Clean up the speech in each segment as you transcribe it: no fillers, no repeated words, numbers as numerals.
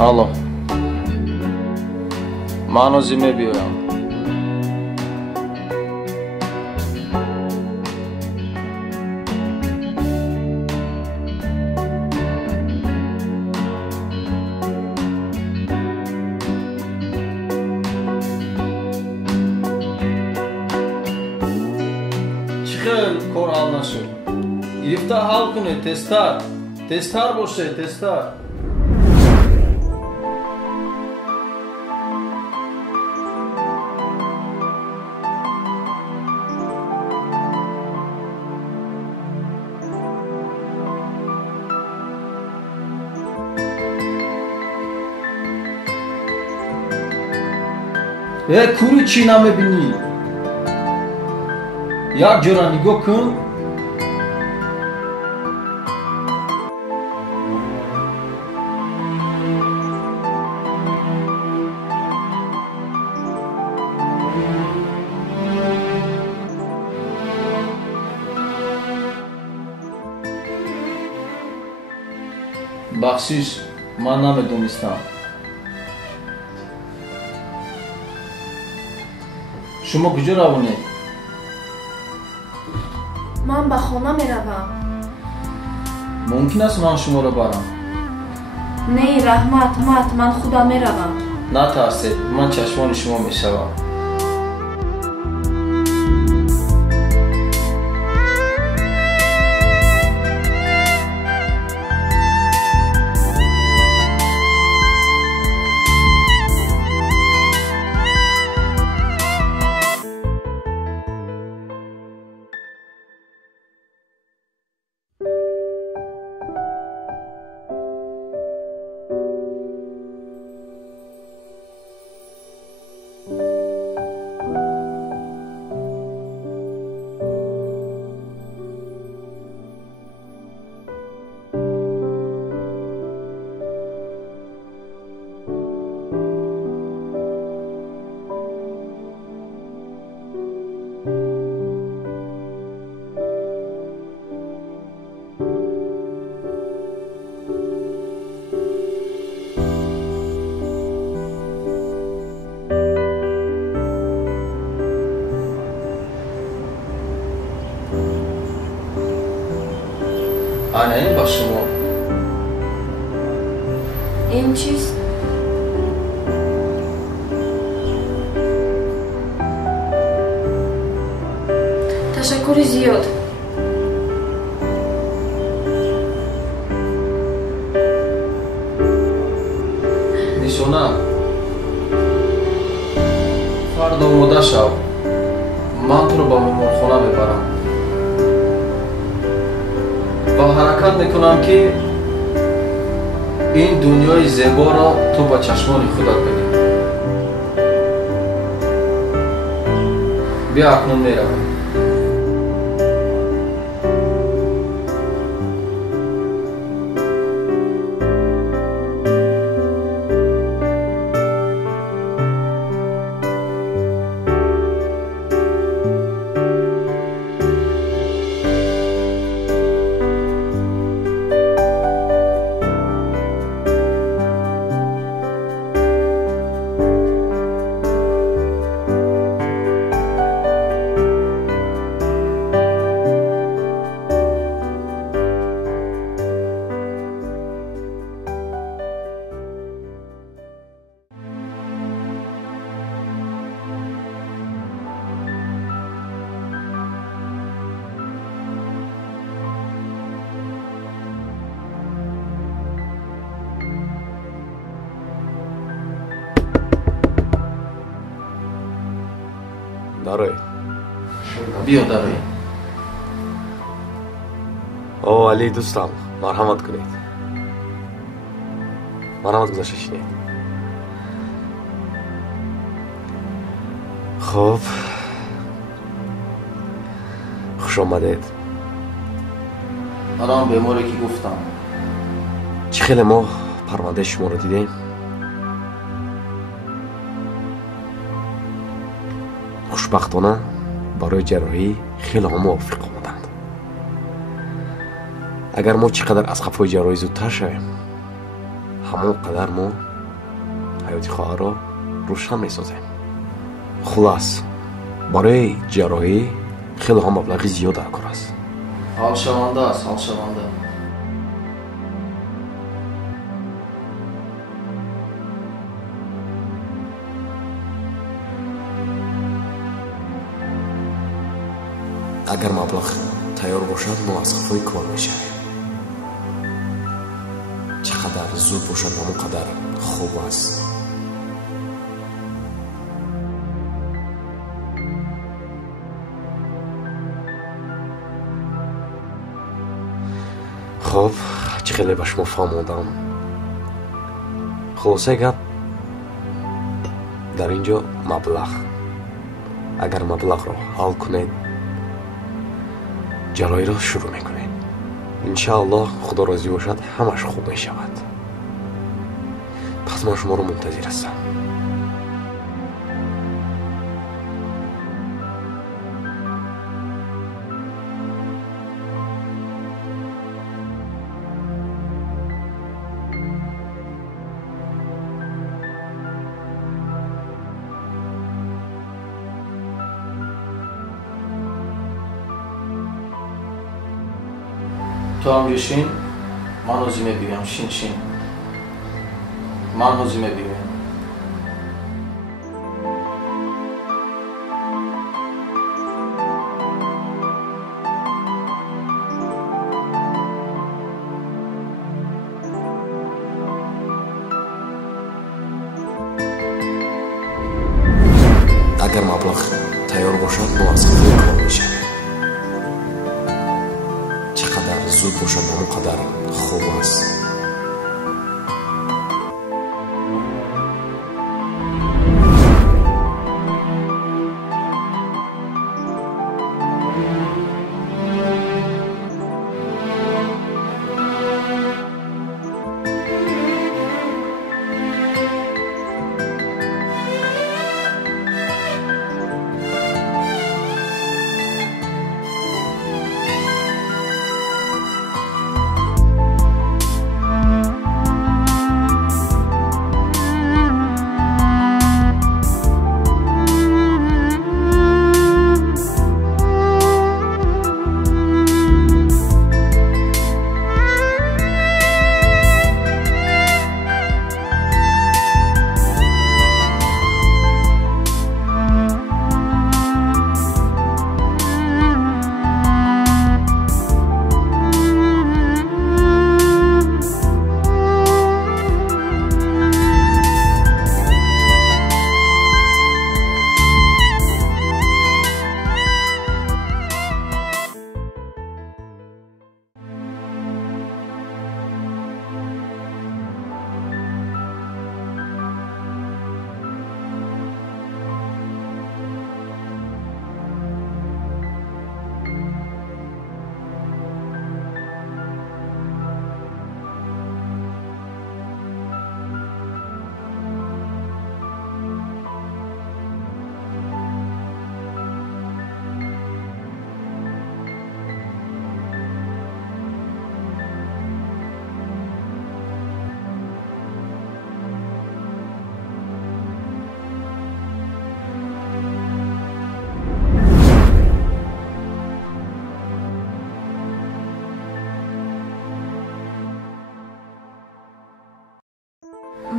الو من زیمه بیایم چخیل کار حال نشد گرفته حال کنه تستر باشه تستر کوری چی نمیبینی؟ یک جورا نگاه کن بخشش من نمیدونستم شما کجا روانید؟ من به خانه میروم. ممکن است من شما را برم؟ نه رحمت من خودم میروم. نترسید من چشمان شما میشوم. این با شما این چیست؟ تشکر زیاد. نشونه فردا آماده شو من تو رو با مهمانخانه میبرم با حرکت میکنم که این دنیای زیبا را تو با چشمان خودت ببینی. بیا اکنون میروم. دارای بیا دارای او علی دوستم مرحمت کنید مرحمت گذاشته شدید. خب خوش آمدید. الان به موری که گفتم چه خیلی ما پرونده شما رو دیدیم. خوشبختانه برای جراحی خیلی هم موافق آمدند. اگر ما چقدر از خفای جراحی زودتر شویم همون قدر ما ҳаёти хоҳарро рӯшан месозем. хулас барои ҷарроҳӣ хеле ҳам маблағи зиёд дар кор аст. ҳалшаванда аст, ҳалшаванда. агар маблағ тайёр бошад мо аз хафои кор мешавем. чӣ қадар зуд бошад ҳамон қадар хуб аст. хуб, чӣ хеле ба шумо фаҳмондам. хулосаи гап дар ин ҷо маблағ. агар маблағро ҳал кунед ҷарроҳиро шурӯъ мекунед. иншааллоҳ худо розӣ бошад ҳамаш хуб мешавад. пас ман шуморо мунтазир ҳастам. تو هم شین، من حوزی بگم. شین من حوزی بگم. агар маблағ тайёр бошад мо аз хафои кор мешавем. чӣ қадар зуд бошад ҳамон қадар хуб аст.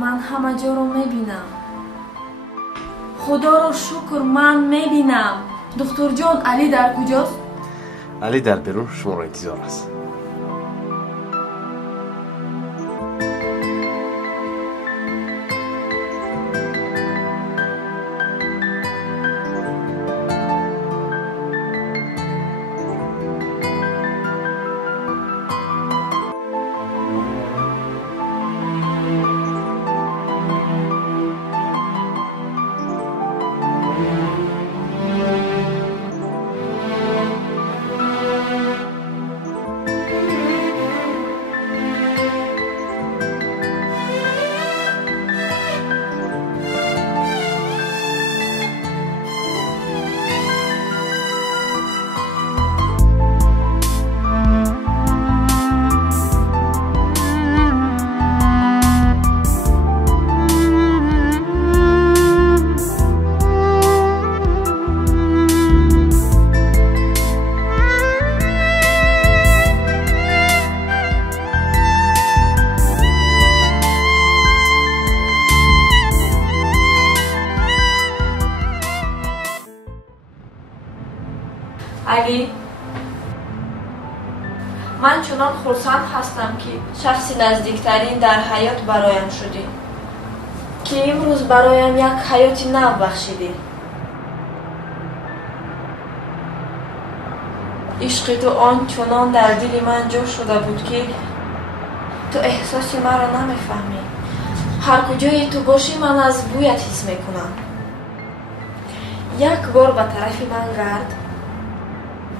من همه جا رو میبینم. خدا رو شکر من میبینم. دکتر جان، علی در کجاست؟ علی در بیرون شما را انتظار است. علی من چنان خرسند هستم که شخصی نزدیکترین در حیات برایم شدی که امروز برایم یک حیات نو بخشیدی. عشق تو آنچنان در دل من جا شده بود که تو احساس مرا نمیفهمی. هر کجای تو باشی من از بویت حس میکنم. یک بار به طرف من گرد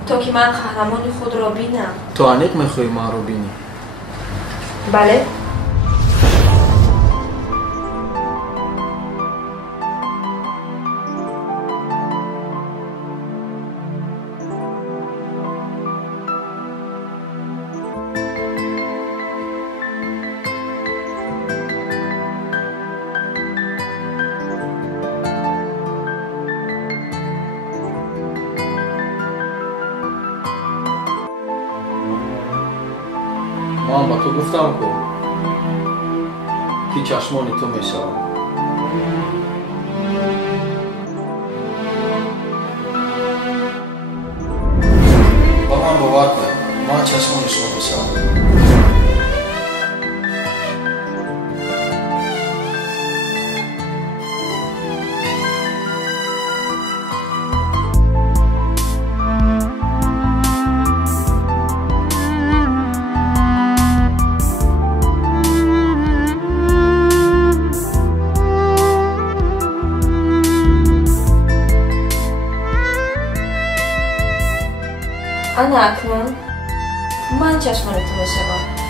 تا که من قهرمان خود را بینم. تو انیق میخوای ما رو بینی؟ بله. من با تو گفتم که چشمان تو میشوم. با من باور کن من چشمان شما میشوم. انا اکنون من چشمان تو میشوم.